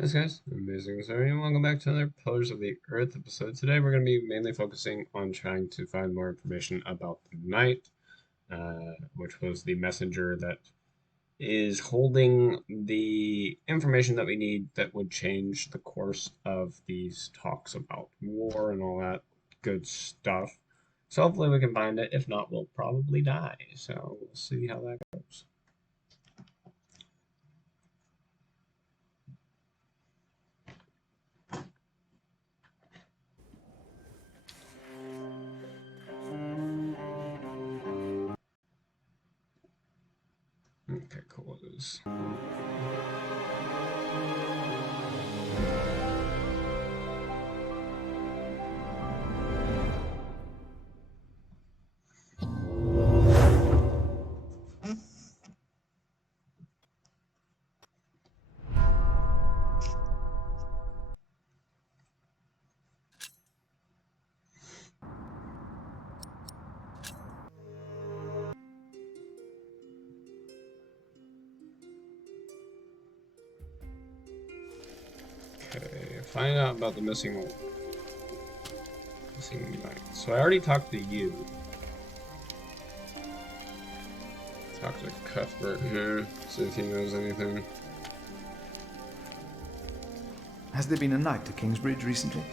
Yes, guys, amazing. Sorry, and welcome back to another Pillars of the Earth episode. Today, we're going to be mainly focusing on trying to find more information about the Knight, which was the messenger that is holding the information that we need that would change the course of these talks about war and all that good stuff. So hopefully we can find it. If not, we'll probably die. So we'll see how that goes. Okay, cool. It is. Okay, find out about the missing Knight. So I already talked to you. Talk to Cuthbert here, see if he knows anything. Has there been a knight to Kingsbridge recently?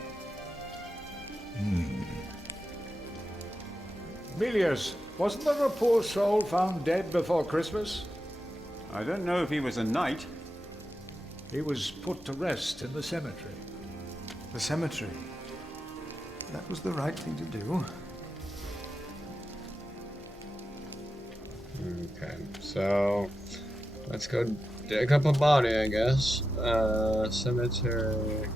Milius, wasn't there a poor soul found dead before Christmas? I don't know if he was a knight. He was put to rest in the cemetery. The cemetery. That was the right thing to do. Okay, so let's go dig up a body, I guess. Cemetery.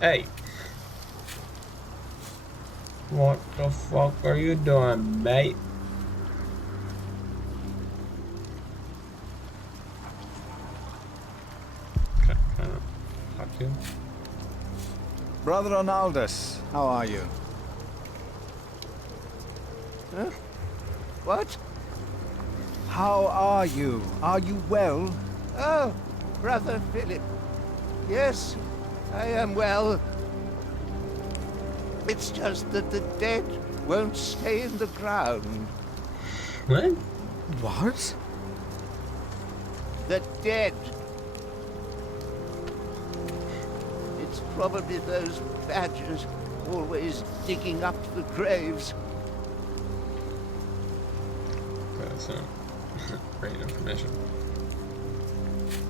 Hey! What the fuck are you doing, mate? Can I talk to you? Brother Ronaldus, how are you? Huh? What? How are you? Are you well? Oh, Brother Philip. Yes, I am well. It's just that the dead won't stay in the ground. What? What? The dead. It's probably those badgers always digging up the graves. That's great information.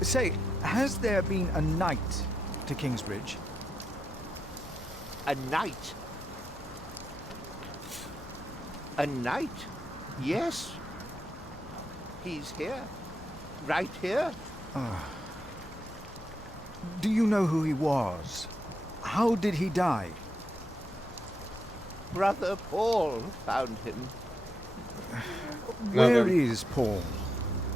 Say, has there been a knight to Kingsbridge? A knight. A knight? Yes. He's here. Right here. Do you know who he was? How did he die? Brother Paul found him. Where is Paul?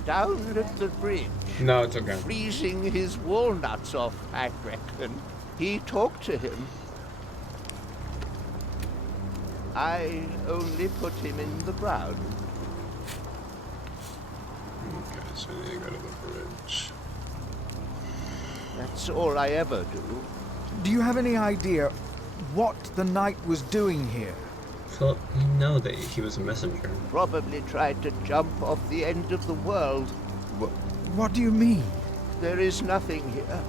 Down at the bridge. No, it's okay. Freezing his walnuts off, I reckon. He talked to him. I only put him in the ground. Okay, so you go to the bridge. That's all I ever do. Do you have any idea what the knight was doing here? So you know that he was a messenger. Probably tried to jump off the end of the world. What do you mean? There is nothing here.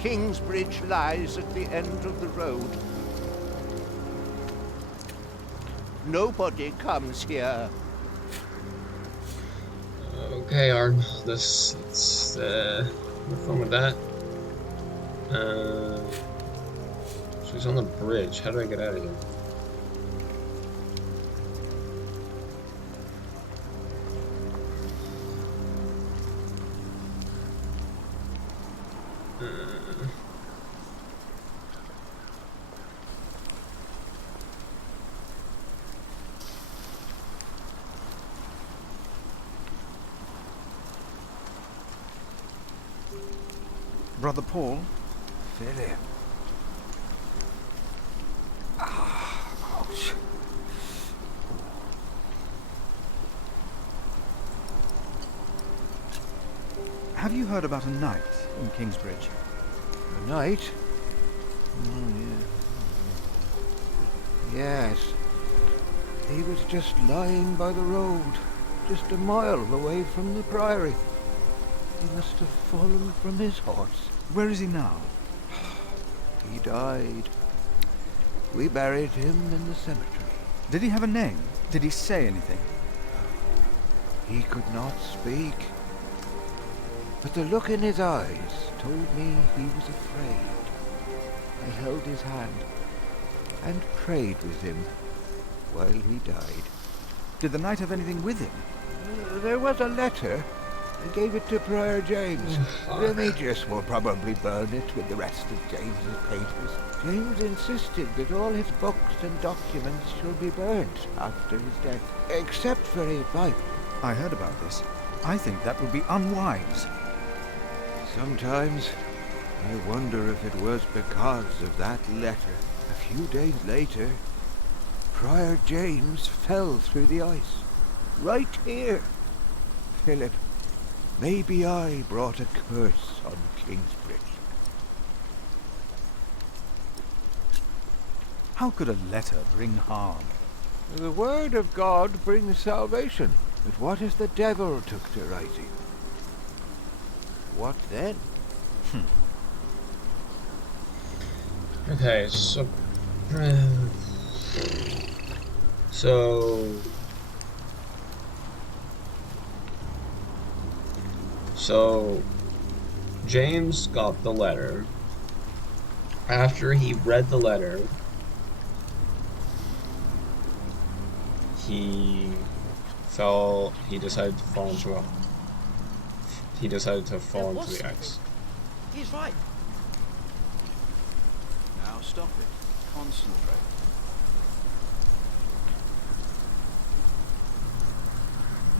Kingsbridge lies at the end of the road. Nobody comes here. Okay, Arn. This it's no fun with that. She's on the bridge. How do I get out of here? Brother Paul? Philip. Ouch. Have you heard about a knight in Kingsbridge? A knight? Oh, yeah. Yes. He was just lying by the road, just a mile away from the priory. He must have fallen from his horse. Where is he now? He died. We buried him in the cemetery. Did he have a name? Did he say anything? He could not speak. But the look in his eyes told me he was afraid. I held his hand and prayed with him while he died. Did the knight have anything with him? There was a letter. I gave it to Prior James. Remigius will probably burn it with the rest of James's papers. James insisted that all his books and documents should be burnt after his death, except for his Bible. I heard about this. I think that would be unwise. Sometimes I wonder if it was because of that letter. A few days later, Prior James fell through the ice. Right here. Philip, maybe I brought a curse on Kingsbridge. How could a letter bring harm? The word of God brings salvation. But what if the devil took to writing? What then? Okay, so so James got the letter. After he read the letter, he decided to fall into the ice. He's right. Now stop it. Concentrate.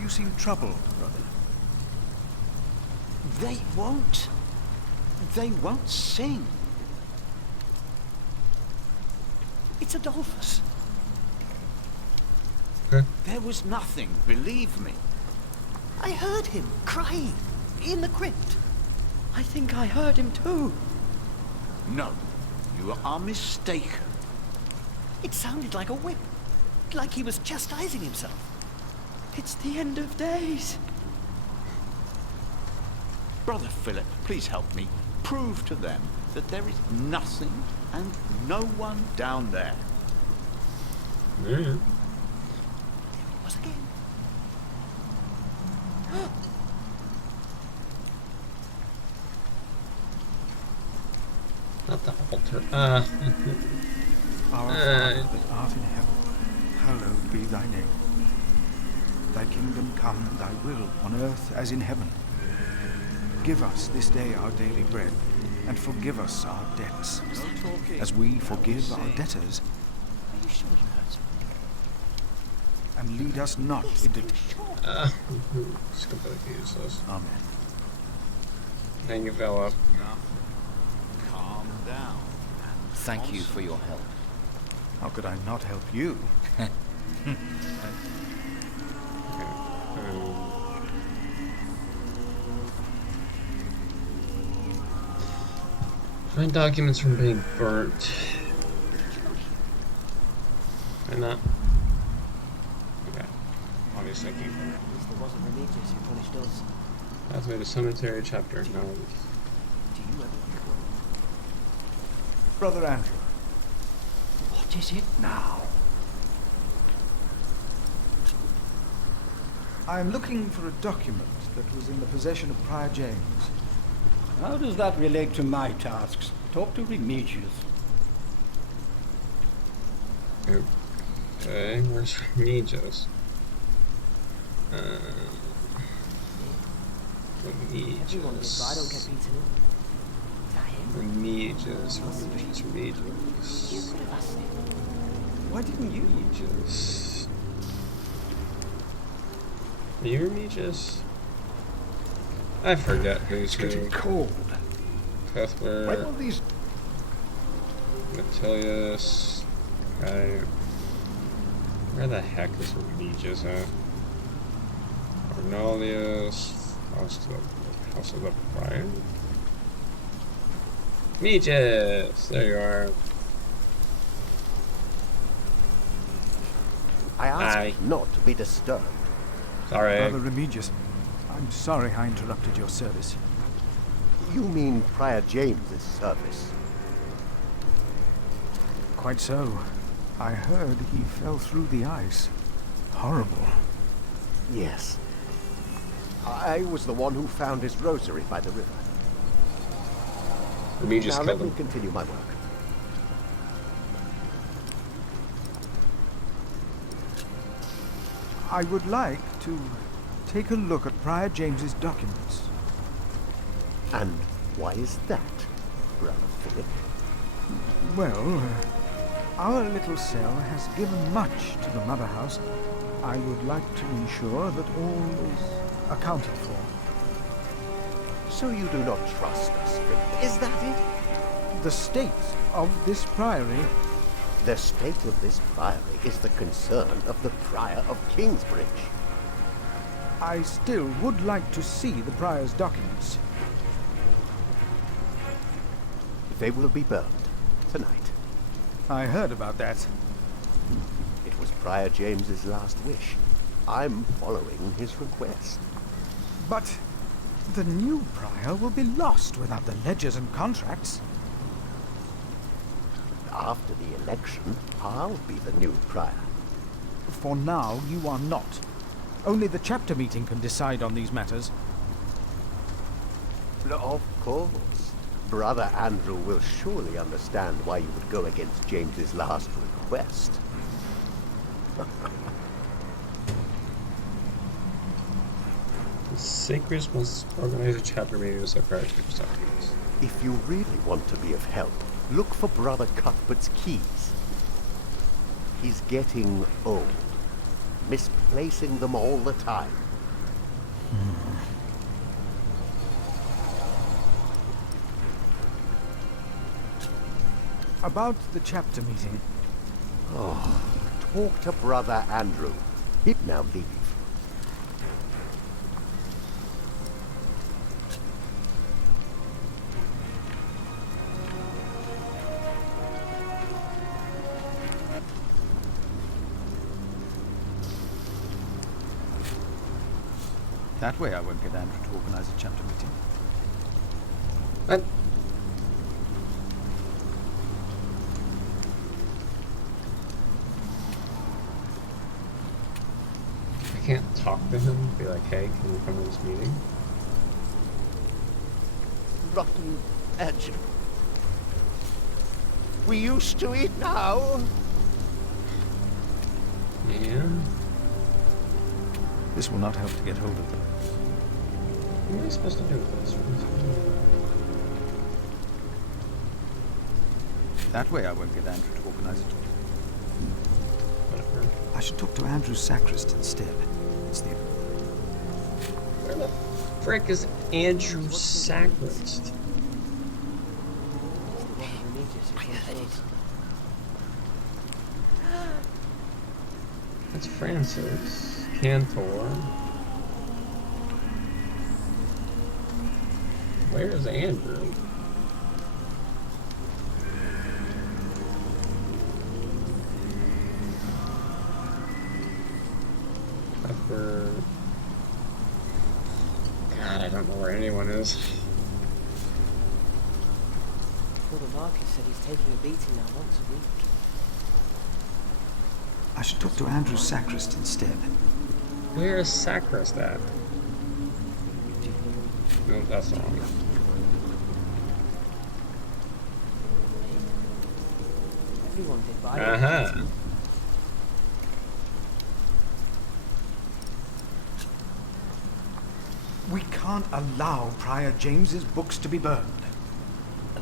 You seem troubled, brother. They won't. They won't sing. It's Adolphus. Okay. There was nothing, believe me. I heard him crying in the crypt. I think I heard him too. No, you are mistaken. It sounded like a whip, like he was chastising himself. It's the end of days. Brother Philip, please help me. Prove to them that there is nothing and no one down there. Yeah. There it was again. Not the altar. Our Father that art in heaven, hallowed be thy name. Thy kingdom come, thy will on earth as in heaven. Give us this day our daily bread, and forgive us our debts, as we forgive our debtors. Are you sure you heard something? And lead us not into... It's completely useless. Amen. Thank you, Philip. Calm down. Thank you for your help. How could I not help you? Find documents from being burnt. And not. Okay. Obviously, I can't go. At least there wasn't Remigius who punished us. Pathway to Cemetery, chapter 9. Do you ever recall? Brother Andrew. What is it now? I am looking for a document that was in the possession of Prior James. How does that relate to my tasks? Talk to Remigius. Okay, where's Remigius? Everyone gets by, I don't get beaten up. Is that him? Remigius. You could have asked him. Why didn't you? Remigius. Are you Remigius? I forget who's who. It's getting cold. When Cuthbert, will these... Metilius. Okay. Where the heck is Remigius at? Cornelius. House of the Prior. Regis! There you are. I ask Aye. not to be disturbed. Sorry. Brother Remigius, I'm sorry I interrupted your service. You mean Prior James's service? Quite so. I heard he fell through the ice. Horrible. Yes. I was the one who found his rosary by the river. Regis Now killed let me him. continue my work. I would like to take a look at Prior James's documents. And why is that, Brother Philip? Well, our little cell has given much to the Mother House. I would like to ensure that all is accounted for. So you do not trust us, Philip, is that it? The state of this priory... The state of this priory is the concern of the Prior of Kingsbridge. I still would like to see the prior's documents. They will be burned tonight. I heard about that. It was Prior James's last wish. I'm following his request. But the new prior will be lost without the ledgers and contracts. After the election, I'll be the new prior. For now, you are not. Only the chapter meeting can decide on these matters. Of course. Brother Andrew will surely understand why you would go against James's last request. The Sacres must organize a chapter meeting to set prior to documents. If you really want to be of help, look for Brother Cuthbert's keys. He's getting old, misplacing them all the time. About the chapter meeting. Oh, talk to Brother Andrew. He'd now leave. That way I won't get Andrew to organize a chapter meeting. What? I can't talk to him, be like, hey, can you come to this meeting? Rotten edge. We used to eat now. Yeah? This will not help to get hold of them. What am I supposed to do with this? That way I won't get Andrew to organize it. Whatever. I should talk to Andrew Sacrist instead. It's the... Where the frick is Andrew Sacrist? That's Francis. Cantor. Where is Andrew? Pepper. God, I don't know where anyone is. Brother Marcus said he's taking a beating now once a week. I should talk to Andrew Sacrist instead. Where is Sacrist at? No, that's wrong. Everyone did, but I don't. We can't allow Prior James's books to be burned.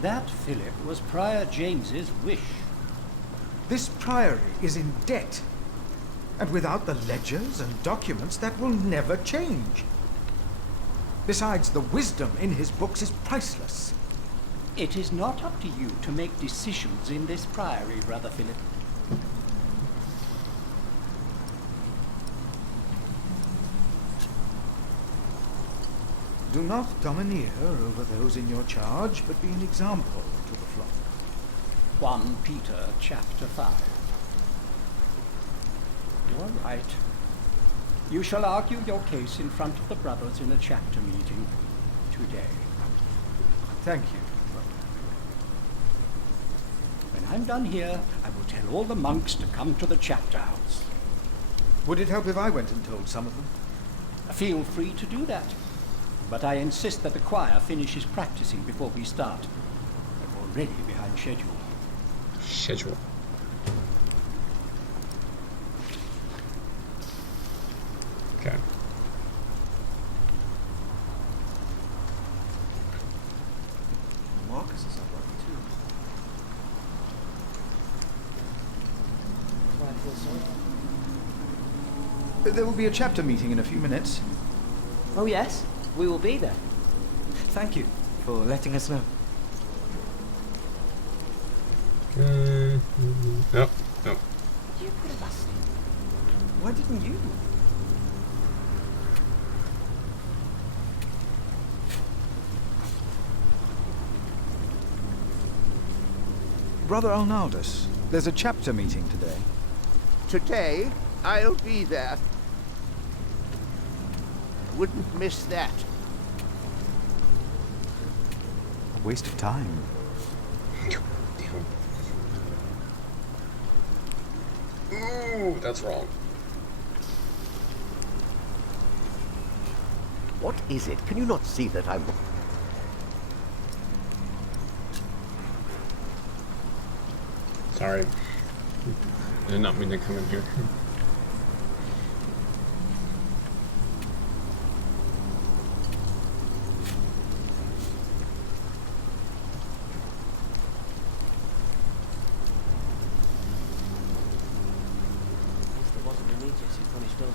That, Philip, was Prior James's wish. This priory is in debt. And without the ledgers and documents, that will never change. Besides, the wisdom in his books is priceless. It is not up to you to make decisions in this priory, Brother Philip. Do not domineer over those in your charge, but be an example to the flock. 1 Peter chapter 5. You are right. You shall argue your case in front of the brothers in a chapter meeting today. Thank you, brother. When I'm done here, I will tell all the monks to come to the chapter house. Would it help if I went and told some of them? Feel free to do that. But I insist that the choir finishes practicing before we start. We're already behind schedule. Schedule. Okay. Marcus is up too. Why I feel sorry. There will be a chapter meeting in a few minutes. Oh yes, we will be there. Thank you for letting us know. Nope. Nope. You could have asked him. Why didn't you? Brother Arnaldus, there's a chapter meeting today. Today, I'll be there. Wouldn't miss that. A waste of time. Ooh, that's wrong. What is it? Can you not see that I'm... Sorry. I did not mean to come in here.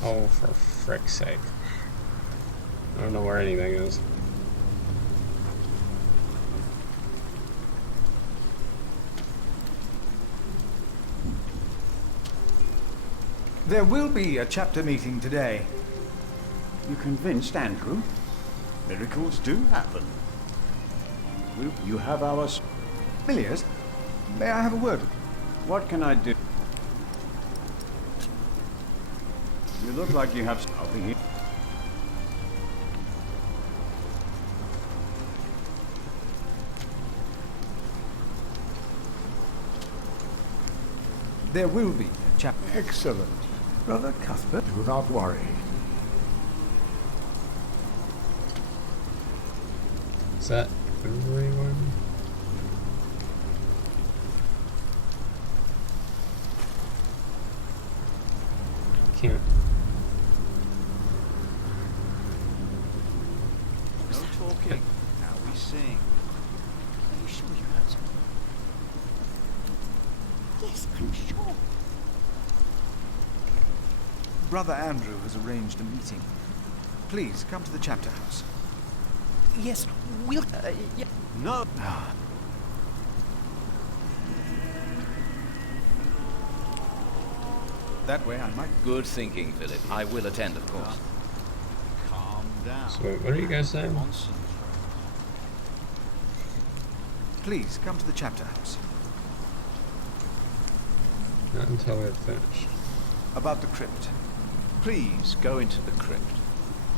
Oh, for frick's sake. I don't know where anything is. There will be a chapter meeting today. You convinced Andrew? Miracles do happen. Will you have our... Milius, may I have a word with you? What can I do? You look like you have something here. There will be a chapter. Excellent. Brother Cuthbert. Do not worry. Is that everyone? Can't. No talking. Now we sing. Are you sure you heard something? Yes, I'm sure. Brother Andrew has arranged a meeting. Please come to the chapter house. Yes, we'll... yeah. No. That way I might... Good thinking, Philip. I will attend, of course. Calm down. So wait, what are you guys saying? Concentrate. Please come to the chapter house. Not until we're finished. About the crypt. Please go into the crypt.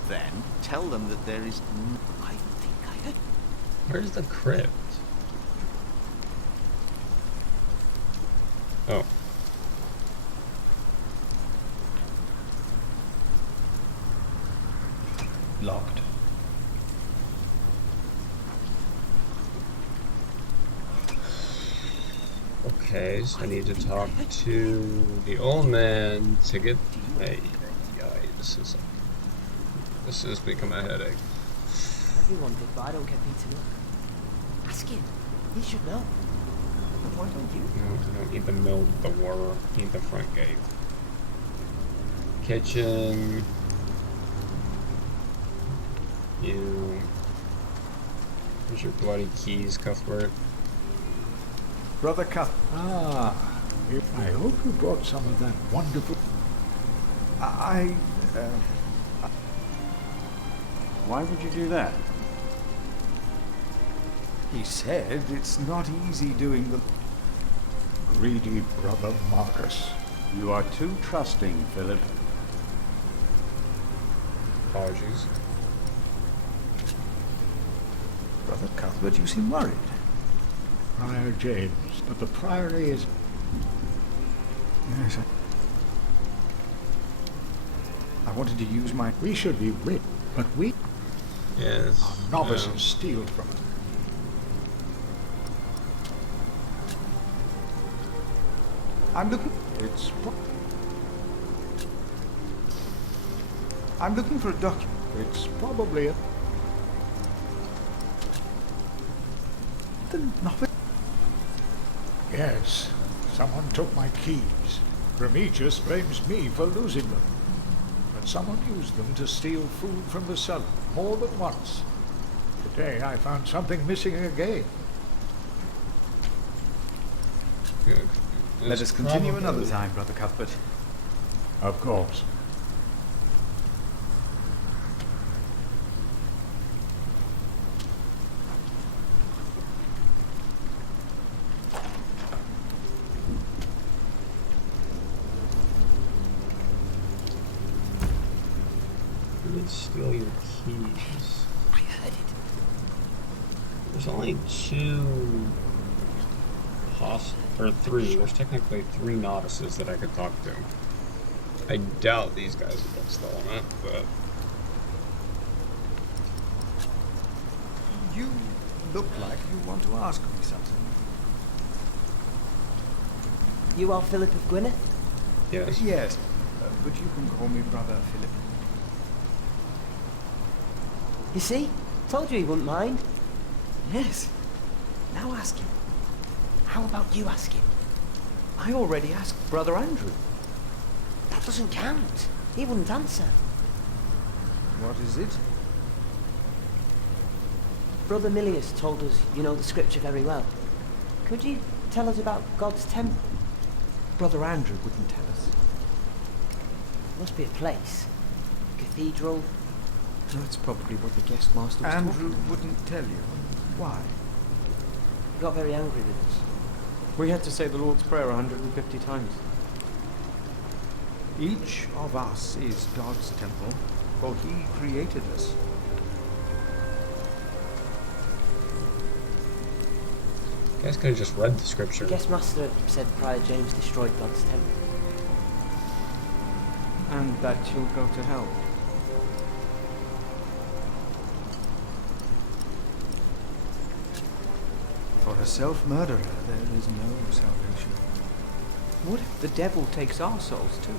Then tell them that there is no... I think I heard... Where's the crypt? Oh. Locked. Okay, so I need to talk to the old man to get... Hey, this has become a headache. Everyone did, but I don't get beaten up. Ask him. He should know. But why don't you? No, I don't need the mill door. I need the front gate. Kitchen. You. Here's your bloody keys, Cuthbert. Brother Cuthbert. Ah, I hope you brought some of that wonderful... Why would you do that? He said it's not easy doing the... Greedy brother Marcus. You are too trusting, Philip. Apologies. Brother Cuthbert, you seem worried. Prior James, but the priory is... Yes, I wanted to use my... We should be rich, but we... Yes. Our novices steal from it. I'm looking for a document. It's probably a... The novice... Yes, someone took my keys. Prometheus blames me for losing them. But someone used them to steal food from the cellar, more than once. Today I found something missing again. Good. Let us continue another time, Brother Cuthbert. Of course. Who would steal your keys? I heard it. There's only two or three. There's technically three novices that I could talk to. I doubt these guys would get stolen it, but You look like you want to ask me something. You are Philip of Gwynedd? yes. Yes, but you can call me Brother Philip. You see? Told you he wouldn't mind. Yes. Now ask him. How about you ask him? I already asked Brother Andrew. That doesn't count. He wouldn't answer. What is it? Brother Milius told us you know the scripture very well. Could you tell us about God's temple? Brother Andrew wouldn't tell us. Must be a place. Cathedral. That's probably what the guest master was Andrew talking about. wouldn't tell you. Why? He got very angry with us. We had to say the Lord's Prayer 150 times. Each of us is God's temple, for He created us. You guys could have just read the scripture. The guest master said Prior James destroyed God's temple. And that you'll go to hell. For a self-murderer, there is no salvation. What if the devil takes our souls too?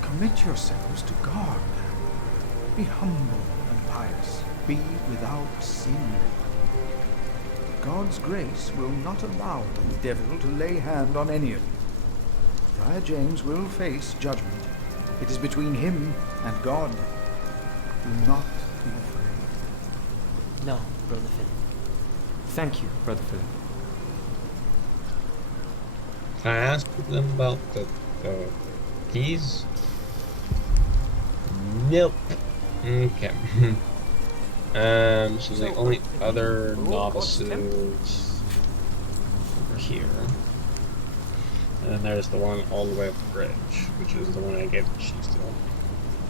Commit yourselves to God. Be humble and pious. Be without sin. God's grace will not allow the devil to lay hand on any of you. Prior James will face judgment. It is between him and God. Do not be afraid. No, Brother Philip. Thank you, Brother Philip. Can I ask them about the keys? Nope. Okay. So the only other novices over here. And then there's the one all the way up the bridge, which is the one I gave the keys to.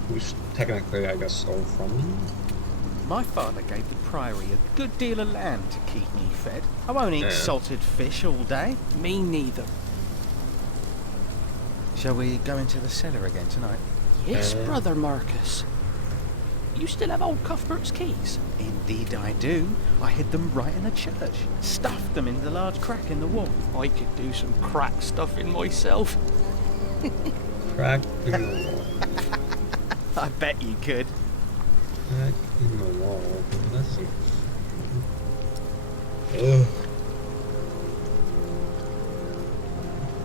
Who's technically, I guess, stole from me. My father gave the priory a good deal of land to keep me fed. I won't eat salted fish all day. Me neither. Shall we go into the cellar again tonight? Yes, Brother Marcus. You still have old Cuthbert's keys? Indeed I do. I hid them right in the church. Stuffed them in the large crack in the wall. I could do some crack stuffing myself. Crack in the wall. I bet you could. Crack in the wall. That's some... Ugh.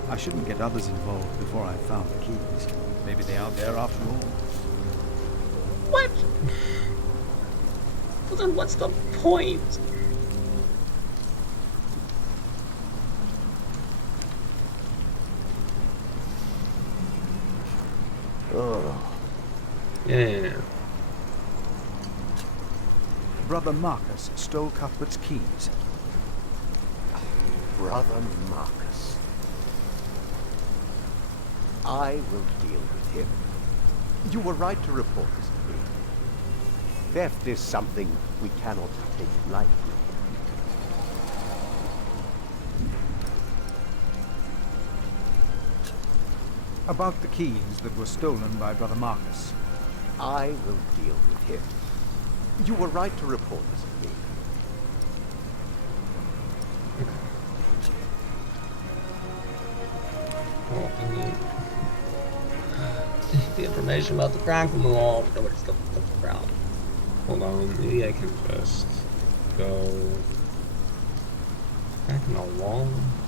I shouldn't get others involved before I've found the keys. Maybe they are there after all. What? Well, then what's the point? Oh. Yeah. Brother Marcus stole Cuthbert's keys. Brother Marcus. I will deal with him. You were right to report this to me. Theft is something we cannot take lightly. About the keys that were stolen by Brother Marcus. I will deal with him. You were right to report this to me. Well, I need the information about the crack in the wall. Nobody's got the ground. Hold on, maybe I can just go crack in the wall.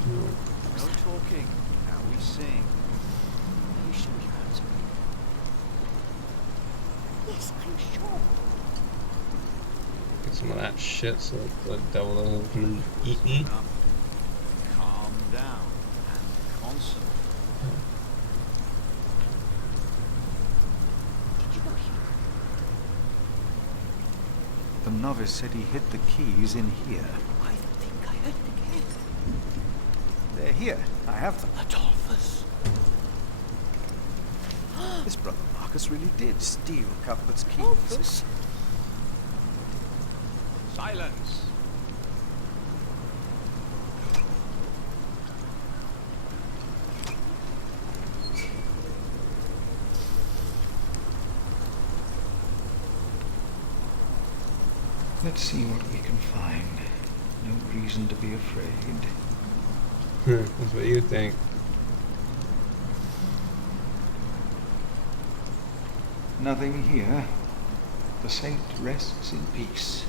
No talking. Now we sing. Are you sure you heard something? Yes, I'm sure. Get some of that shit so the devil doesn't come and eat me. Calm down and concentrate. Did you not hear? The novice said he hid the keys in here. I think I heard it again. They're here. I have them. Adolphus. This Brother Marcus really did steal Cuthbert's keys. Adolphus? Silence! Let's see what we can find. No reason to be afraid. That's what you think. Nothing here. The saint rests in peace.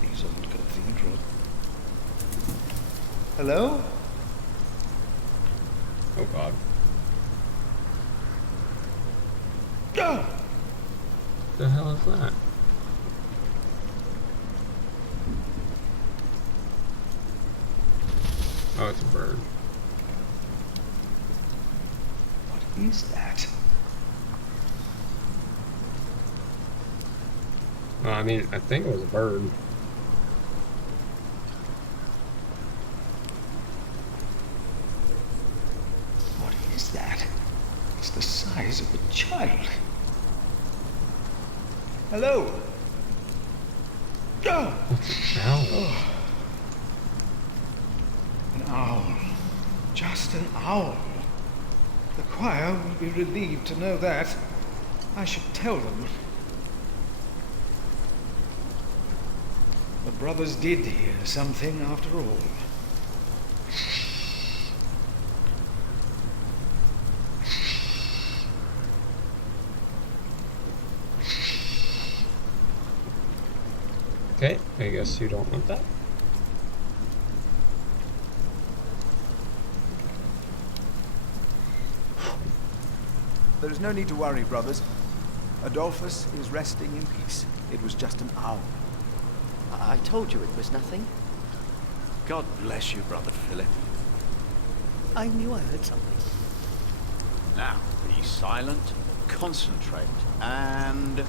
These old cathedrals. Hello? Oh god. Ah! The hell is that? Oh, it's a bird. What is that? I mean, I think it was a bird. What is that? It's the size of a child. Hello? Ah! What's an owl? Oh. An owl. Just an owl. The choir will be relieved to know that. I should tell them. The brothers did hear something after all. Okay, I guess you don't want that. There is no need to worry, brothers. Adolphus is resting in peace. It was just an owl. I told you it was nothing. God bless you, Brother Philip. I knew I heard something. Now, be silent, concentrate, and...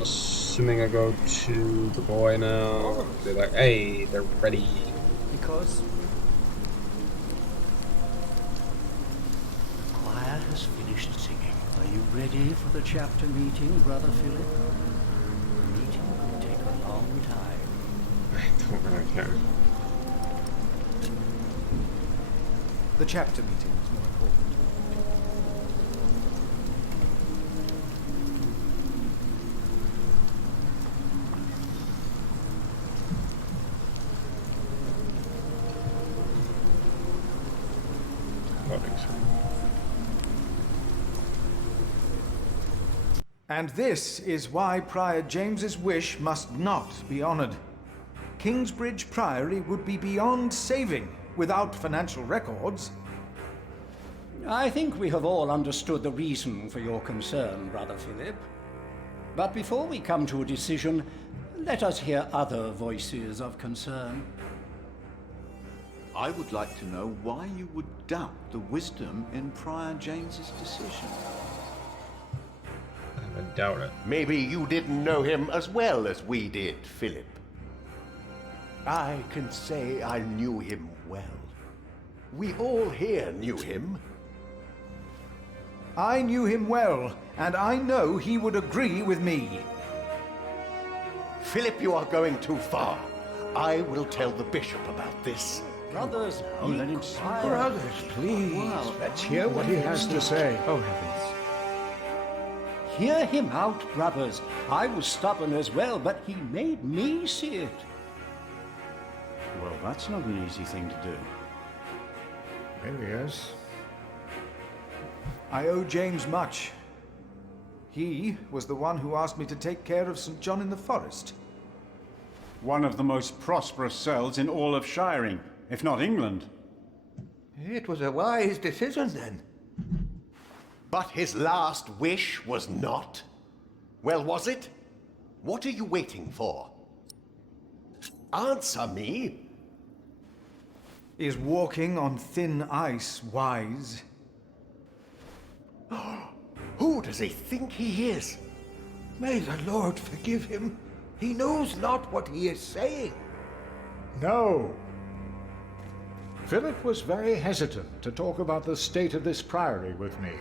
Assuming I go to the boy now, they're like, hey, they're ready. Because The choir has finished singing. Are you ready for the chapter meeting, Brother Philip? The meeting could take a long time. I don't really care. The chapter meeting is more important. And this is why Prior James's wish must not be honored. Kingsbridge Priory would be beyond saving without financial records. I think we have all understood the reason for your concern, Brother Philip. But before we come to a decision, let us hear other voices of concern. I would like to know why you would doubt the wisdom in Prior James's decision. I doubt it. Maybe you didn't know him as well as we did, Philip. I can say I knew him well. We all here knew him. I knew him well, and I know he would agree with me. Philip, you are going too far. I will tell the bishop about this. Brothers, let him quiet. Brothers, please. Well, let's hear what he has to say. Oh, heavens. Hear him out, brothers. I was stubborn as well, but he made me see it. Well, that's not an easy thing to do. Yes. I owe James much. He was the one who asked me to take care of St. John in the Forest. One of the most prosperous cells in all of Shiring, if not England. It was a wise decision then. But his last wish was not. Well, was it? What are you waiting for? Answer me. Is walking on thin ice wise? Who does he think he is? May the Lord forgive him. He knows not what he is saying. No. Philip was very hesitant to talk about the state of this priory with me.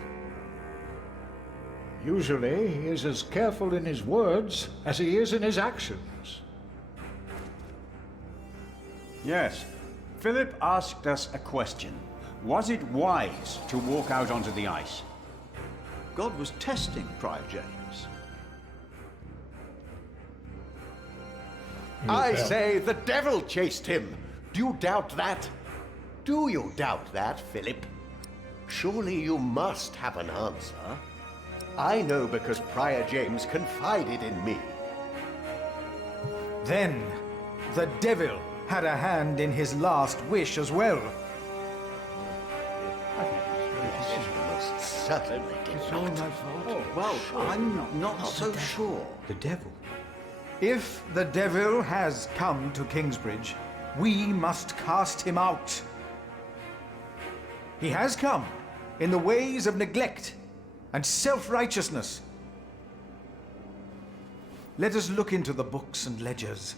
Usually, he is as careful in his words as he is in his actions. Yes. Philip asked us a question. Was it wise to walk out onto the ice? God was testing Prior James. I say the devil chased him. Do you doubt that? Do you doubt that, Philip? Surely you must have an answer. I know because Prior James confided in me. Then, the devil had a hand in his last wish as well. Most certainly did It's all not. my fault. Oh, well, I'm not so sure. The devil. If the devil has come to Kingsbridge, we must cast him out. He has come in the ways of neglect and self-righteousness. Let us look into the books and ledgers.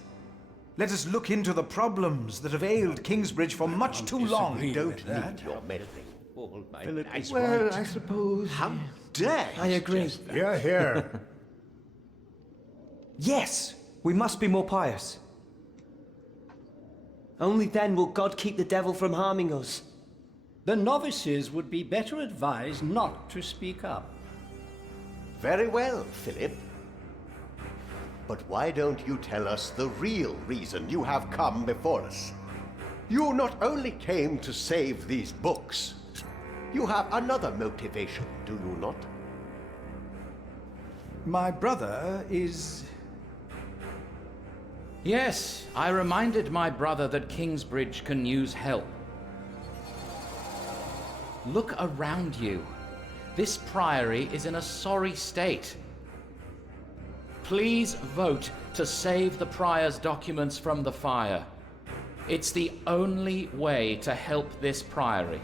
Let us look into the problems that have ailed Kingsbridge for much too long. We don't need your meddling. Philip is Well, right. I suppose. How dare I agree. Hear, hear. Yes, we must be more pious. Only then will God keep the devil from harming us. The novices would be better advised not to speak up. Very well, Philip. But why don't you tell us the real reason you have come before us? You not only came to save these books, you have another motivation, do you not? My brother is... Yes, I reminded my brother that Kingsbridge can use help. Look around you. This priory is in a sorry state. Please vote to save the prior's documents from the fire. It's the only way to help this priory.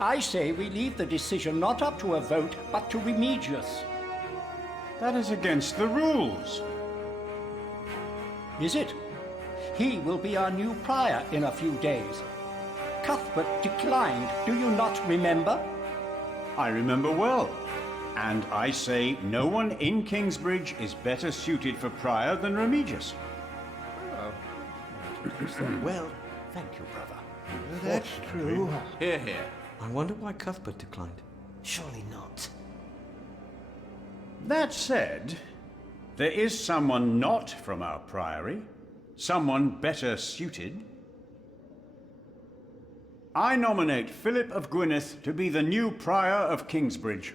I say we leave the decision not up to a vote, but to Remigius. That is against the rules. Is it? He will be our new prior in a few days. Cuthbert declined, do you not remember? I remember well. And I say no one in Kingsbridge is better suited for prior than Remigius. Well, thank you, brother. That's true. Hear, hear. I wonder why Cuthbert declined. Surely not. That said, there is someone not from our priory, someone better suited. I nominate Philip of Gwynedd to be the new prior of Kingsbridge.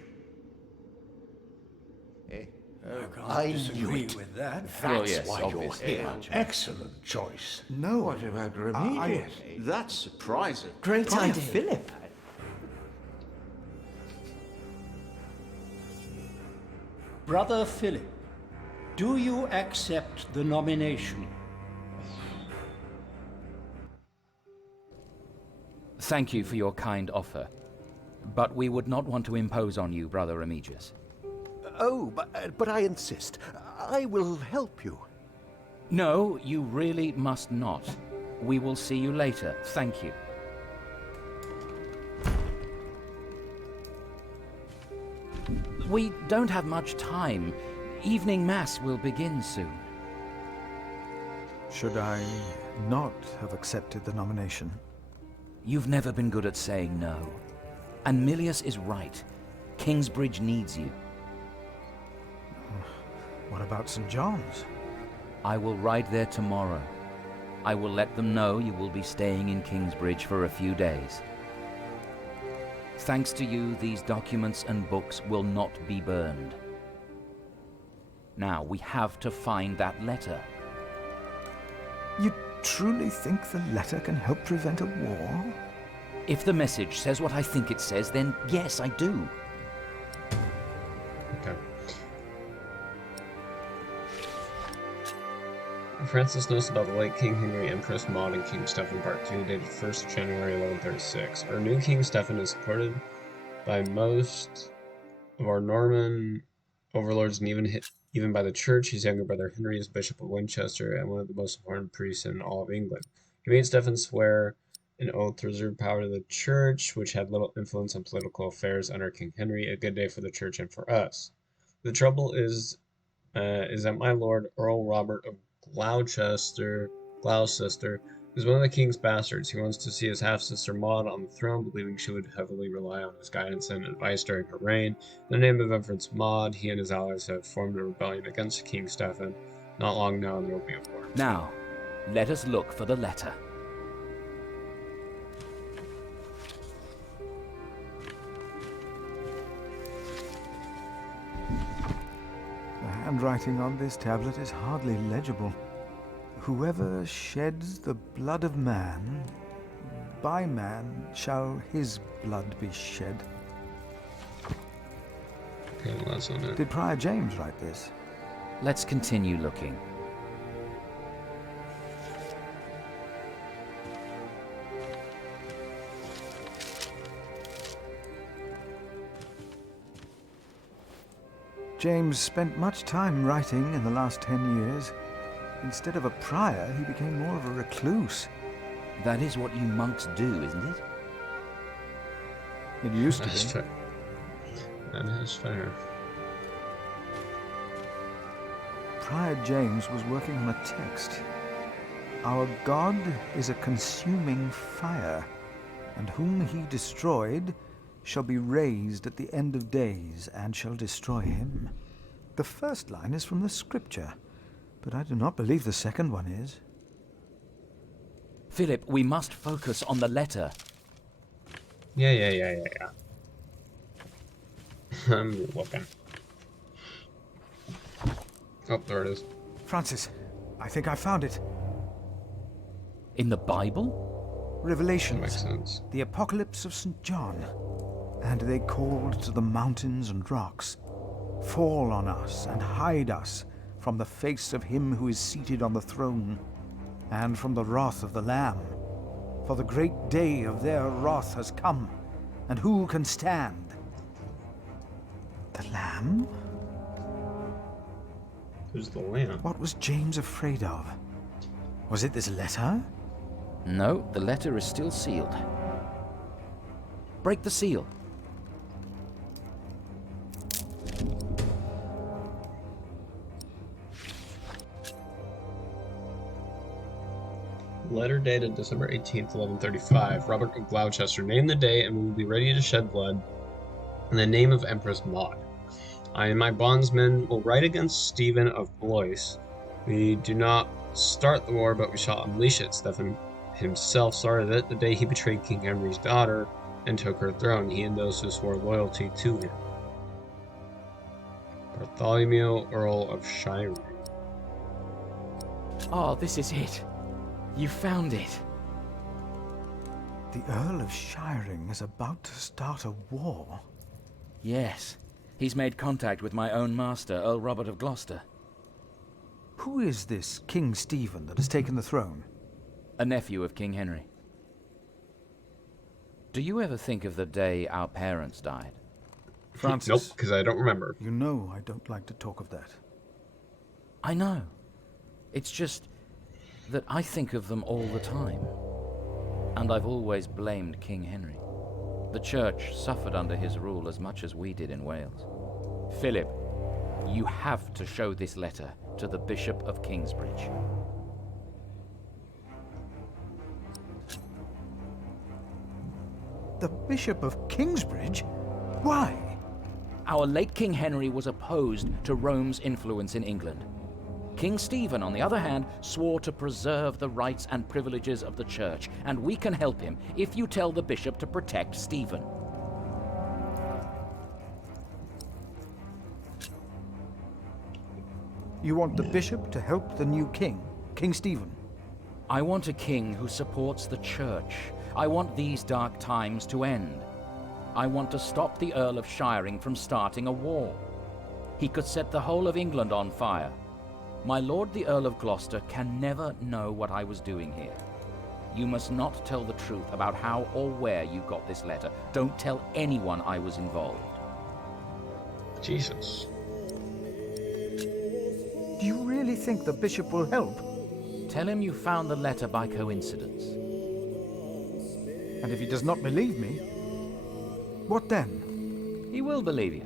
I knew it. with that. That's yes, why you're obviously. here. Excellent choice. No. What about Remigius? That's surprising. Great idea. Philip. Brother Philip, Do you accept the nomination? Thank you for your kind offer, but we would not want to impose on you, Brother Remigius. Oh, but I insist. I will help you. No, you really must not. We will see you later. Thank you. We don't have much time. Evening Mass will begin soon. Should I not have accepted the nomination? You've never been good at saying no. And Milius is right. Kingsbridge needs you. What about St. John's? I will ride there tomorrow. I will let them know you will be staying in Kingsbridge for a few days. Thanks to you, these documents and books will not be burned. Now, we have to find that letter. You truly think the letter can help prevent a war? If the message says what I think it says, then yes, I do. Okay. Francis notes about the late King Henry, Empress Maud, and King Stephen Part 2, dated 1st January 1136. Our new King Stephen is supported by most of our Norman overlords and even by the church. His younger brother Henry is Bishop of Winchester and one of the most important priests in all of England. He made Stephen swear an oath to reserve power to the church, which had little influence on political affairs under King Henry. A good day for the church and for us. The trouble is that my lord Earl Robert of Gloucester is one of the king's bastards. He wants to see his half-sister Maud on the throne, believing she would heavily rely on his guidance and advice during her reign. In the name of Empress Maud, he and his allies have formed a rebellion against King Stephen. Not long now, there will be a war. Now, let us look for the letter. The handwriting on this tablet is hardly legible. Whoever sheds the blood of man, by man shall his blood be shed. Okay, well, that's on it. Did Prior James write this? Let's continue looking. James spent much time writing in the last 10 years. Instead of a prior, he became more of a recluse. That is what you monks do, isn't it? It used to That's be. fair. That is fair. Prior James was working on a text. Our God is a consuming fire, and whom he destroyed shall be raised at the end of days, and shall destroy him. The first line is from the scripture, but I do not believe the second one is. Philip, we must focus on the letter. Yeah. I'm looking. Oh, there it is. Francis, I think I found it. In the Bible? Revelations. Makes sense. The Apocalypse of St. John. And they called to the mountains and rocks, fall on us and hide us from the face of him who is seated on the throne, and from the wrath of the Lamb. For the great day of their wrath has come, and who can stand? The Lamb? Who's the Lamb? What was James afraid of? Was it this letter? No, the letter is still sealed. Break the seal. Letter dated December 18th, 1135. Robert of Gloucester, name the day, and we will be ready to shed blood in the name of Empress Maud. I and my bondsmen will write against Stephen of Blois. We do not start the war, but we shall unleash it. Stephen himself started it the day he betrayed King Henry's daughter and took her throne, he and those who swore loyalty to him. Bartholomew, Earl of Shire. Oh, this is it. You found it. The Earl of Shiring is about to start a war. Yes. He's made contact with my own master, Earl Robert of Gloucester. Who is this King Stephen that has taken the throne? A nephew of King Henry. Do you ever think of the day our parents died? Francis. Nope, because I don't remember. You know I don't like to talk of that. I know. It's just that I think of them all the time. And I've always blamed King Henry. The church suffered under his rule as much as we did in Wales. Philip, you have to show this letter to the Bishop of Kingsbridge. The Bishop of Kingsbridge? Why? Our late King Henry was opposed to Rome's influence in England. King Stephen, on the other hand, swore to preserve the rights and privileges of the church, and we can help him if you tell the bishop to protect Stephen. You want the bishop to help the new king, King Stephen? I want a king who supports the church. I want these dark times to end. I want to stop the Earl of Shiring from starting a war. He could set the whole of England on fire. My lord the Earl of Gloucester can never know what I was doing here. You must not tell the truth about how or where you got this letter. Don't tell anyone I was involved. Jesus. Do you really think the bishop will help? Tell him you found the letter by coincidence. And if he does not believe me, what then? He will believe you.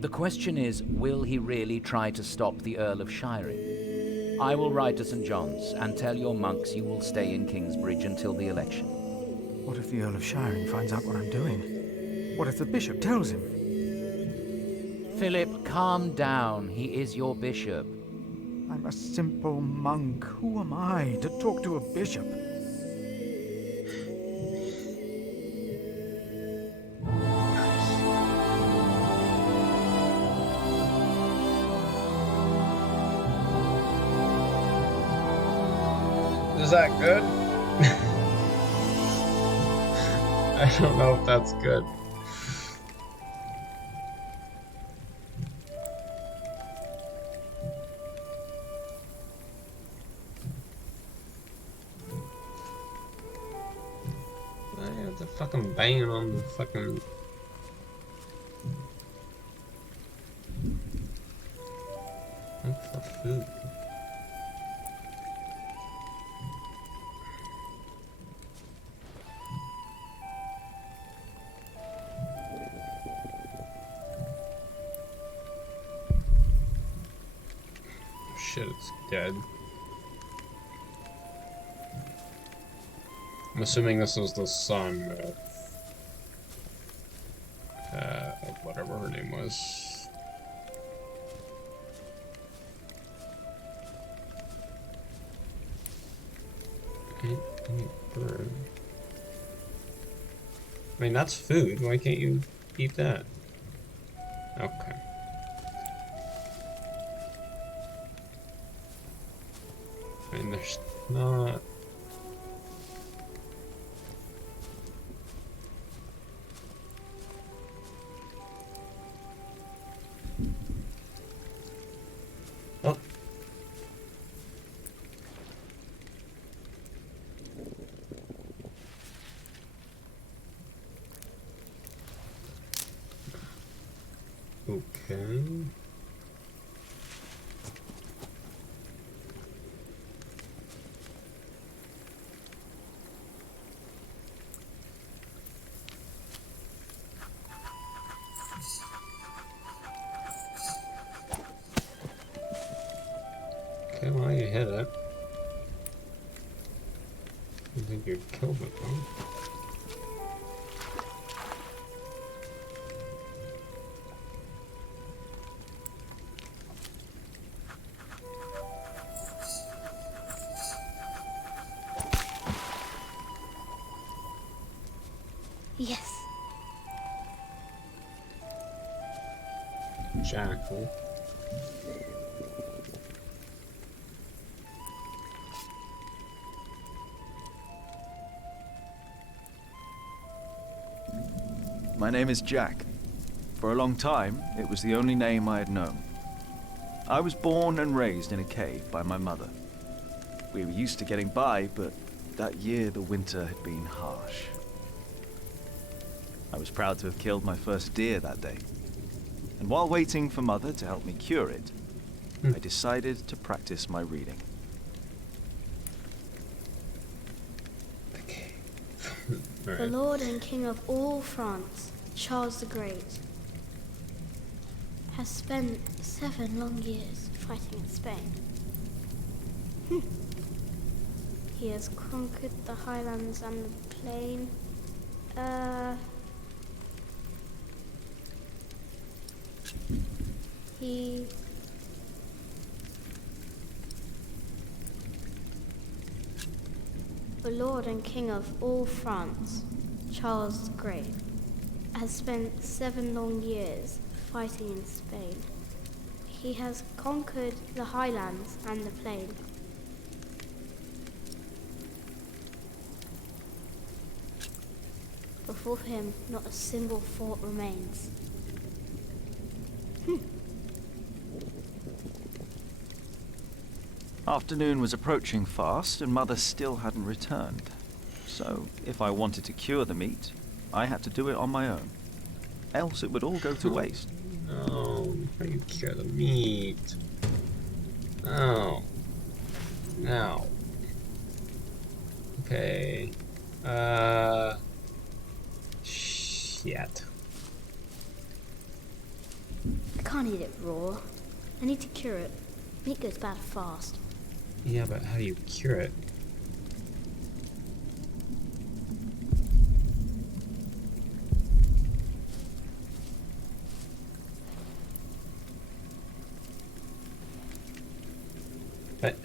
The question is, will he really try to stop the Earl of Shiring? I will ride to St. John's and tell your monks you will stay in Kingsbridge until the election. What if the Earl of Shiring finds out what I'm doing? What if the bishop tells him? Philip, calm down. He is your bishop. I'm a simple monk. Who am I to talk to a bishop? Is that good? I don't know if that's good. I have to fucking bang on the fucking... Look for food. Shit, it's dead. I'm assuming this was the son of whatever her name was. Bird. I mean, that's food. Why can't you eat that? Okay. I mean, there's not... Oh. Okay. Okay, well, you hit it. I think you killed it, though. Yes. Jackal. My name is Jack. For a long time, it was the only name I had known. I was born and raised in a cave by my mother. We were used to getting by, but that year the winter had been harsh. I was proud to have killed my first deer that day. And while waiting for Mother to help me cure it, I decided to practice my reading. The Lord and King of all France, Charles the Great, has spent 7 long years fighting in Spain. He has conquered the highlands and the plain. The Lord and King of all France, Charles the Great, has spent 7 long years fighting in Spain. He has conquered the highlands and the plain. Before him, not a single fort remains. Afternoon was approaching fast, and Mother still hadn't returned. So, if I wanted to cure the meat, I had to do it on my own. Else it would all go to waste. Oh, how do you cure the meat? Oh. No. Okay. Shit. I can't eat it raw. I need to cure it. Meat goes bad fast. Yeah, but how do you cure it? What?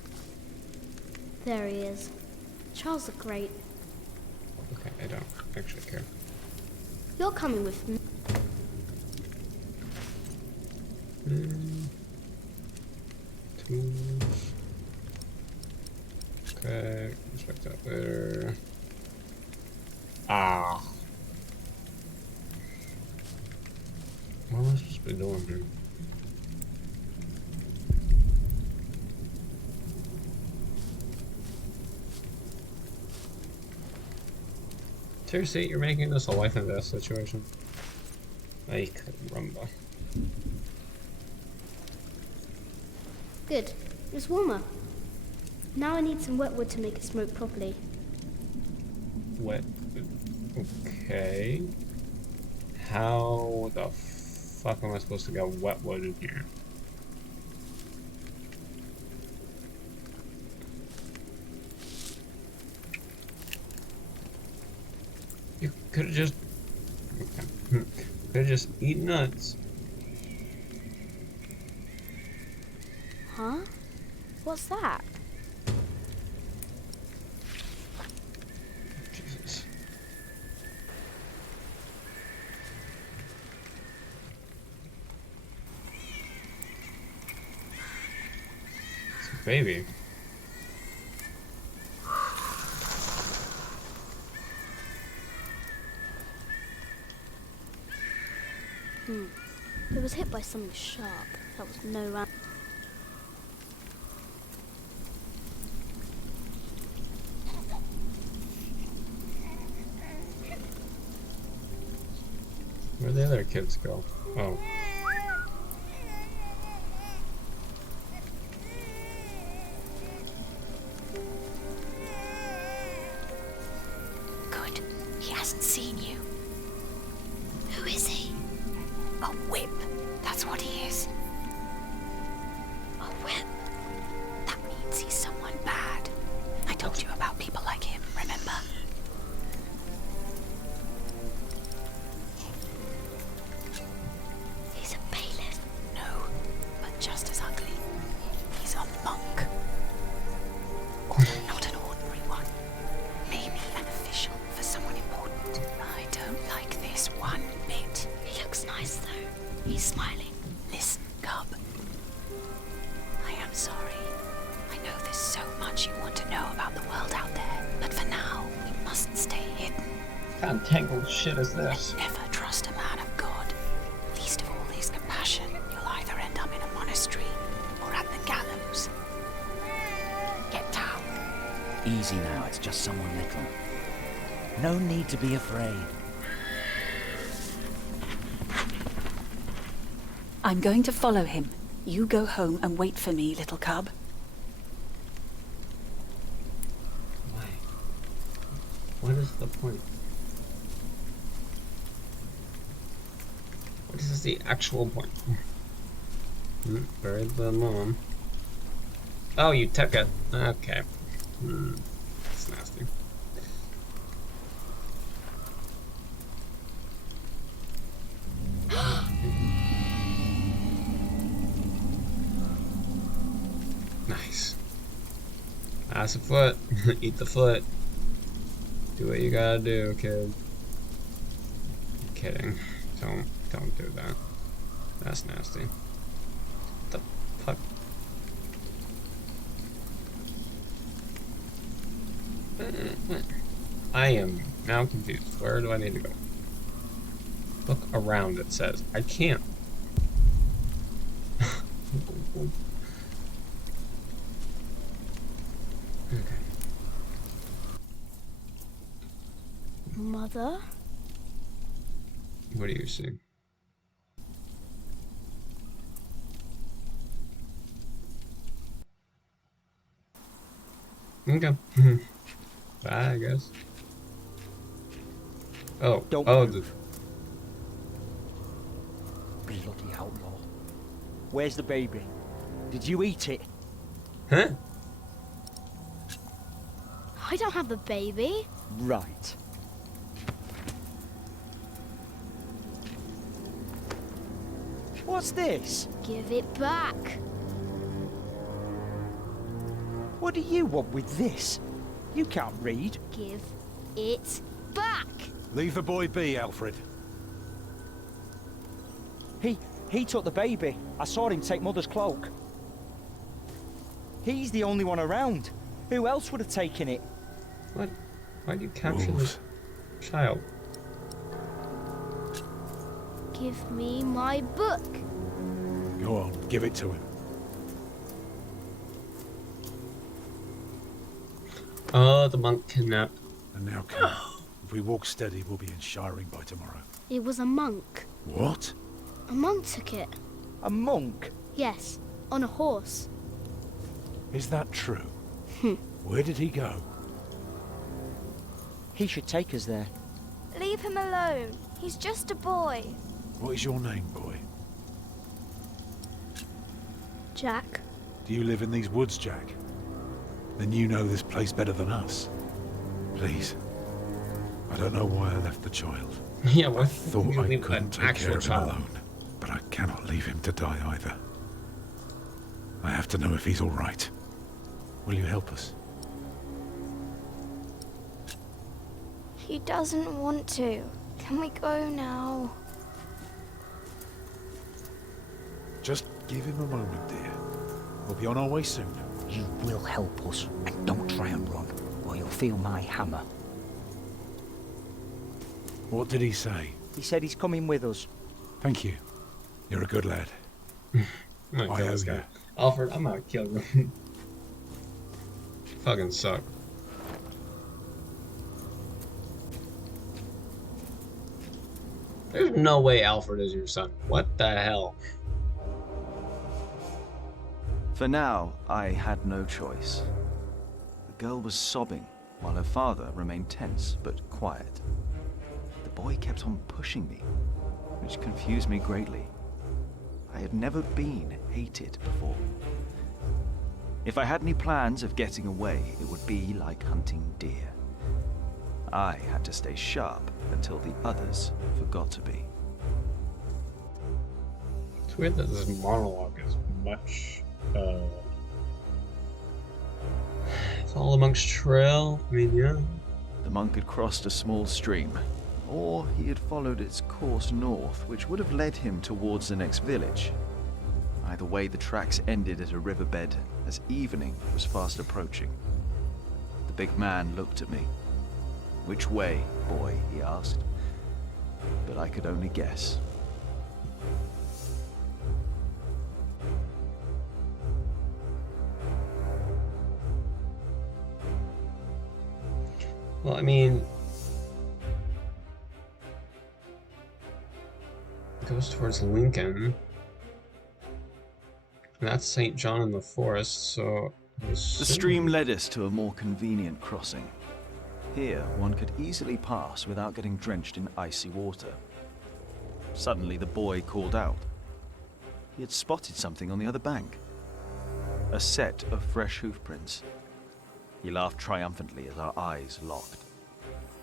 There he is. Charles the Great. Okay, I don't actually care. You're coming with me. Tools. Okay, respect that there. Ah. What am I supposed to be doing here? Seriously, you're making this a life and death situation? Ay, caramba. Good. It's warmer. Now I need some wet wood to make it smoke properly. Wet. Okay. How the fuck am I supposed to get wet wood in here? You could have just. Okay. Could have just eaten nuts. Huh? What's that? Jesus. It's a baby. It was hit by something sharp. That was no round. Where'd the other kids go? Oh. Good. He hasn't seen you. Who is he? A whip. That's what he is. A whip? That means he's someone bad. I told you about people like him, remember? He's a bailiff. No, but just as ugly. He's a monk. Or not an ordinary one. Maybe an official for someone important. I don't like this one bit. He looks nice though. He's smiling. Listen, Cub. I am sorry. I know there's so much you want to know about the world out there, but for now, we must stay hidden. What kind of tangled shit is this? Never trust a man of God. Least of all his compassion. You'll either end up in a monastery easy now, it's just someone little. No need to be afraid. I'm going to follow him. You go home and wait for me, little cub. Why? What is the point? What is the actual point? Buried the mom. Oh, you took it. Okay. That's nasty. Nice. Pass a foot. Eat the foot. Do what you gotta do, kid. I'm kidding. Don't do that. That's nasty. What the fuck? I am now confused. Where do I need to go? Look around, it says. I can't. Okay. Mother? What do you see? Okay. Bye, I guess. Oh. Don't oh, move. Bloody outlaw. Where's the baby? Did you eat it? Huh? I don't have the baby. Right. What's this? Give it back. What do you want with this? You can't read. Give it back. Leave the boy be, Alfred. He took the baby. I saw him take Mother's cloak. He's the only one around. Who else would have taken it? What? Why'd you capture this child? Give me my book. Go on, give it to him. Oh, the monk kidnapped. And now come. If we walk steady, we'll be in Shiring by tomorrow. It was a monk. What? A monk took it. A monk? Yes, on a horse. Is that true? Where did he go? He should take us there. Leave him alone. He's just a boy. What is your name, boy? Jack. Do you live in these woods, Jack? Then you know this place better than us. Please. I don't know why I left the child. Yeah, I thought I couldn't take care of him alone. But I cannot leave him to die either. I have to know if he's all right. Will you help us? He doesn't want to. Can we go now? Just give him a moment, dear. We'll be on our way soon. You will help us, and don't try and run, or you'll feel my hammer. What did he say? He said he's coming with us. Thank you. You're a good lad. I owe you. Alfred, I'm gonna kill you. Fucking suck. There's no way Alfred is your son. What the hell? For now, I had no choice. The girl was sobbing, while her father remained tense but quiet. The boy kept on pushing me, which confused me greatly. I had never been hated before. If I had any plans of getting away, it would be like hunting deer. I had to stay sharp until the others forgot to be. It's weird that this monologue is much, follow the monk's trail. I mean, yeah. The monk had crossed a small stream, or he had followed its course north, which would have led him towards the next village. Either way, the tracks ended at a riverbed as evening was fast approaching. The big man looked at me. "Which way, boy?" he asked. But I could only guess. Well, I mean, it goes towards Lincoln. And that's St. John in the Forest, so... The stream led us to a more convenient crossing. Here, one could easily pass without getting drenched in icy water. Suddenly, the boy called out. He had spotted something on the other bank. A set of fresh hoof prints. He laughed triumphantly as our eyes locked.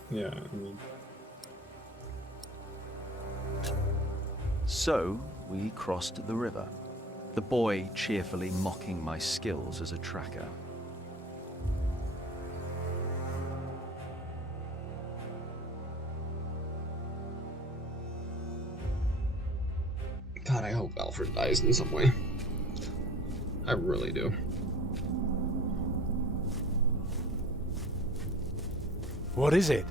Yeah, I mean... So, we crossed the river, the boy cheerfully mocking my skills as a tracker. God, I hope Alfred dies in some way. I really do. What is it?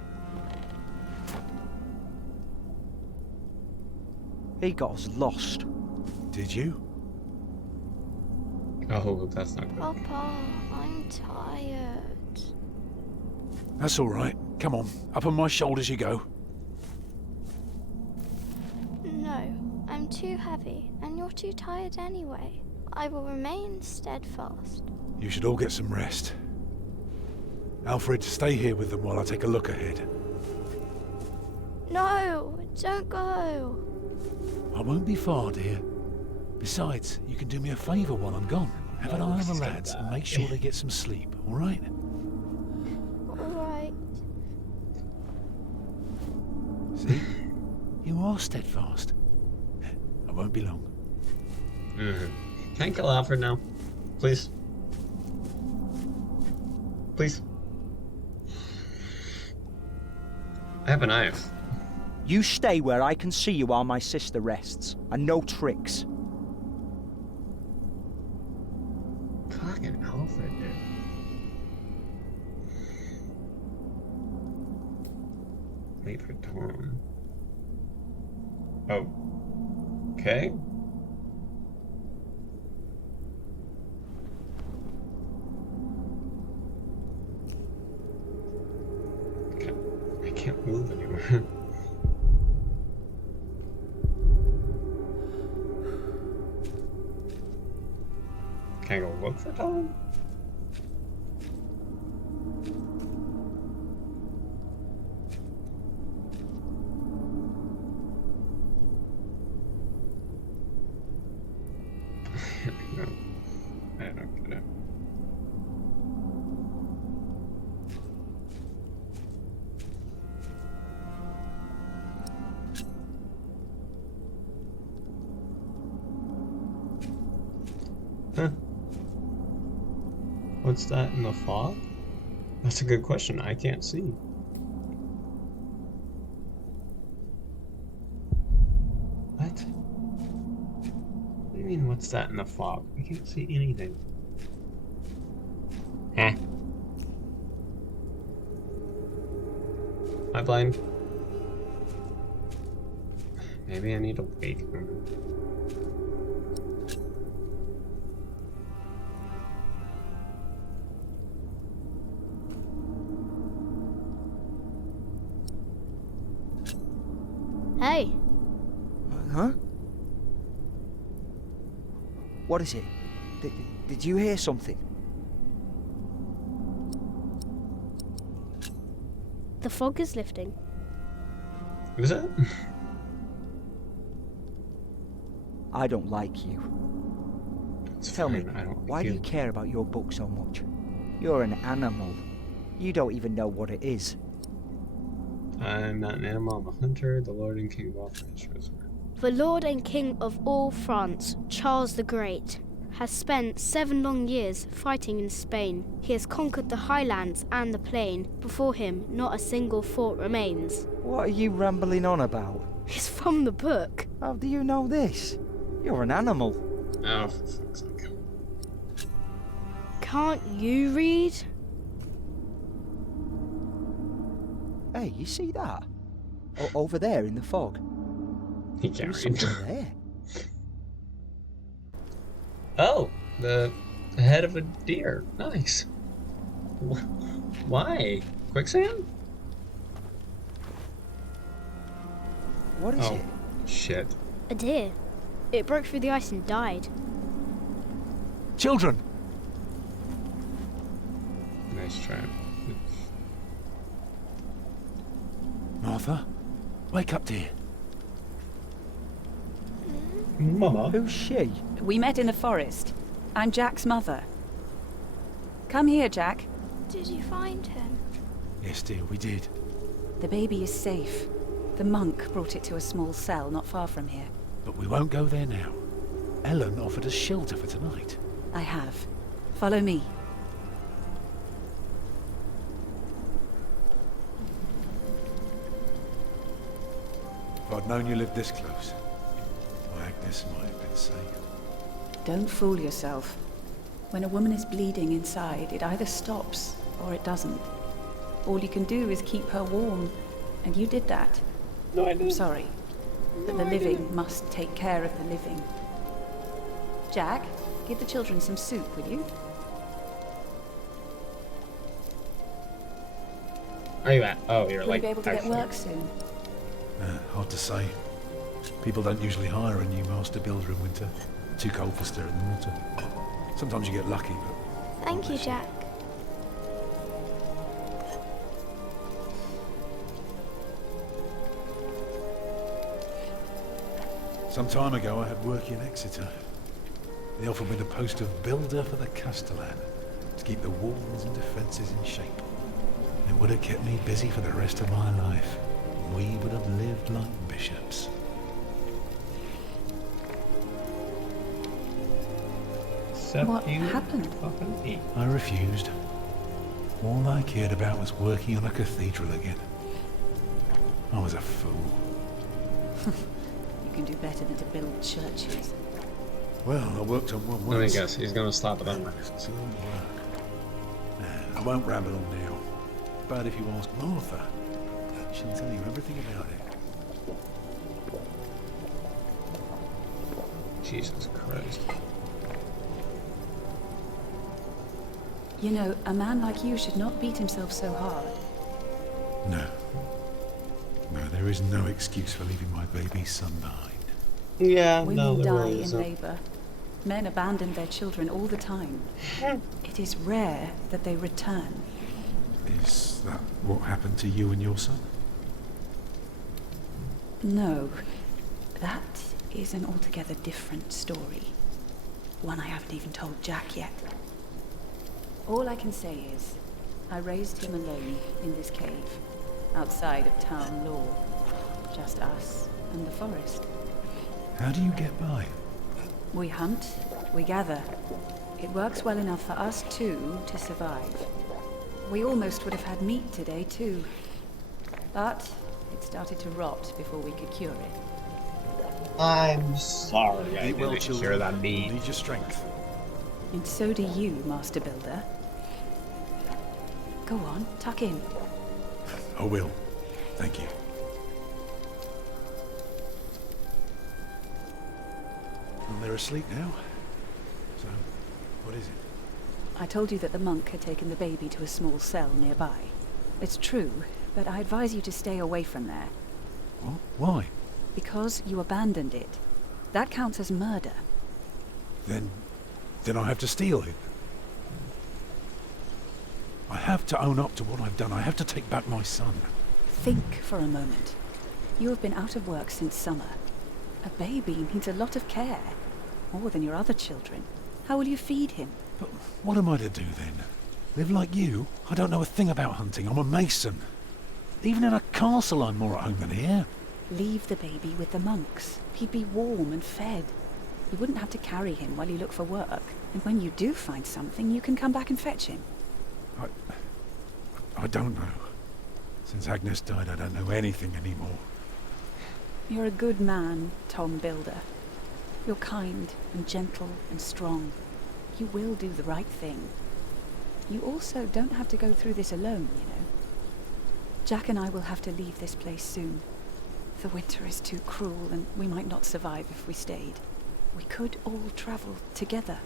He got us lost. Did you? Oh, that's not good. Papa, I'm tired. That's all right. Come on, up on my shoulders you go. No, I'm too heavy, and you're too tired anyway. I will remain steadfast. You should all get some rest. Alfred, stay here with them while I take a look ahead. No, don't go. I won't be far, dear. Besides, you can do me a favour while I'm gone. Have an eye on the lads and make sure they get some sleep, all right? All right. See? You are steadfast. I won't be long. Can I kill Alfred now? Please? Please? I have a knife. You stay where I can see you while my sister rests, and no tricks. Fucking Alfred, dude. Wait for Tom. Oh. Okay. I can't move anymore. Can I go look for Tom? No, I don't get it. Huh? What's that in the fog? That's a good question. I can't see. What? What do you mean, what's that in the fog? I can't see anything. Eh. Am I blind? Maybe I need to wait. Hey. Huh? What is it? Did you hear something? The fog is lifting. Is it? I don't like you. Tell me, why do you care about your book so much? You're an animal. You don't even know what it is. I'm not an animal, I'm a hunter, the Lord and King of all France. The Lord and King of all France, Charles the Great, has spent 7 long years fighting in Spain. He has conquered the highlands and the plain. Before him, not a single fort remains. What are you rambling on about? It's from the book. How do you know this? You're an animal. Oh, for fuck's sake. Can't you read? Hey, you see that? Over there in the fog. He can't There's read. something there. Oh, the head of a deer. Nice. Why? Quicksand? What is it? Shit. A deer. It broke through the ice and died. Children! Nice try. Martha, wake up, dear. Mama? Who's she? We met in the forest. I'm Jack's mother. Come here, Jack. Did you find him? Yes, dear, we did. The baby is safe. The monk brought it to a small cell not far from here. But we won't go there now. Ellen offered us shelter for tonight. I have. Follow me. If I'd known you lived this close, Agnes might have been safe. Don't fool yourself. When a woman is bleeding inside, it either stops or it doesn't. All you can do is keep her warm, and you did that. No, I didn't. I'm sorry, but the living must take care of the living. Jack, give the children some soup, will you? Where are you at? Oh, you're Will like you be able to get actually- work soon? Hard to say. People don't usually hire a new master builder in winter. Too cold for stirring the water. Sometimes you get lucky, but... Thank you, Jack. Some time ago I had work in Exeter. They offered me the post of builder for the Castellan, to keep the walls and defences in shape. It would have kept me busy for the rest of my life. We would have lived like bishops. What happened? I refused. All I cared about was working on a cathedral again. I was a fool. You can do better than to build churches. Well, I worked on one Let me once. guess, he's gonna stop it on. I won't ramble on now. But if you ask Martha, she'll tell you everything about it. Jesus Christ. You know, a man like you should not beat himself so hard. No. No, there is no excuse for leaving my baby son behind. Yeah, Women die in labour. Men abandon their children all the time. It is rare that they return. Is that what happened to you and your son? No, that is an altogether different story. One I haven't even told Jack yet. All I can say is, I raised him alone in this cave, outside of town law. Just us and the forest. How do you get by? We hunt, we gather. It works well enough for us two to survive. We almost would have had meat today too. But it started to rot before we could cure it. I'm sorry I Eat well, didn't children. hear that meat. Need your strength. And so do you, Master Builder. Go on, tuck in. I will. Thank you. Well, they're asleep now. So, what is it? I told you that the monk had taken the baby to a small cell nearby. It's true, but I advise you to stay away from there. What? Why? Because you abandoned it. That counts as murder. Then I have to steal it. I have to own up to what I've done. I have to take back my son. Think for a moment. You have been out of work since summer. A baby needs a lot of care. More than your other children. How will you feed him? But what am I to do then? Live like you? I don't know a thing about hunting. I'm a mason. Even in a castle I'm more at home than here. Leave the baby with the monks. He'd be warm and fed. You wouldn't have to carry him while you look for work. And when you do find something, you can come back and fetch him. I don't know. Since Agnes died, I don't know anything anymore. You're a good man, Tom Builder. You're kind and gentle and strong. You will do the right thing. You also don't have to go through this alone, you know. Jack and I will have to leave this place soon. The winter is too cruel, and we might not survive if we stayed. We could all travel together.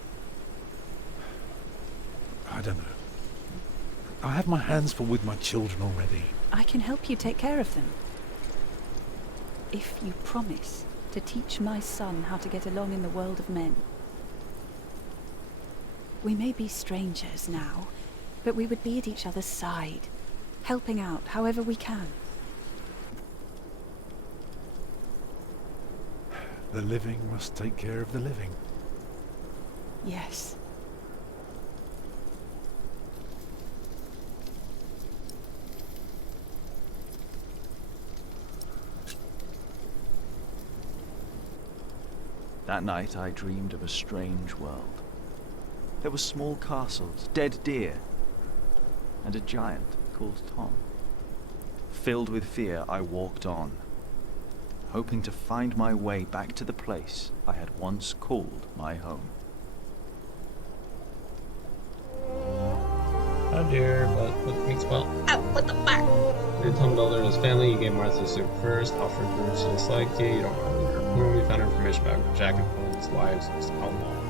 I don't know. I have my hands full with my children already. I can help you take care of them. if you promise to teach my son how to get along in the world of men. We may be strangers now, but we would be at each other's side, helping out however we can. The living must take care of the living. Yes. That night I dreamed of a strange world. There were small castles, dead deer, and a giant called Tom. Filled with fear, I walked on, hoping to find my way back to the place I had once called my home. Oh dear, but what makes well? Ow, what the fuck? You're a Tom Builder and his family. You gave Martha soup first, offered groups to dislike you. You don't know her home. You found information about Jack and his wives and outlaws.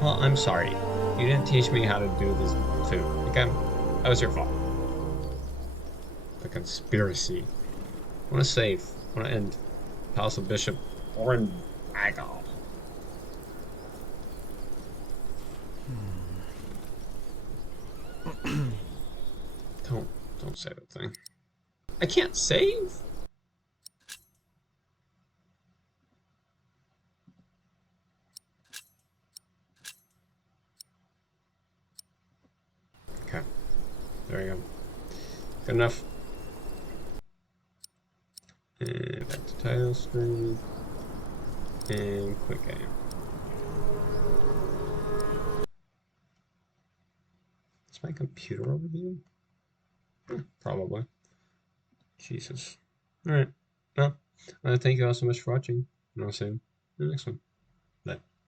Well, I'm sorry. You didn't teach me how to do this food. Okay? That was your fault. The conspiracy. I want to save. I want to end House of Bishop Oren Agal. Don't say that thing. I can't save? Okay. There we go. Good enough. And back to title screen. And quick game. Is my computer overheating? Probably. Jesus. Alright. Well, thank you all so much for watching. And I'll see you in the next one.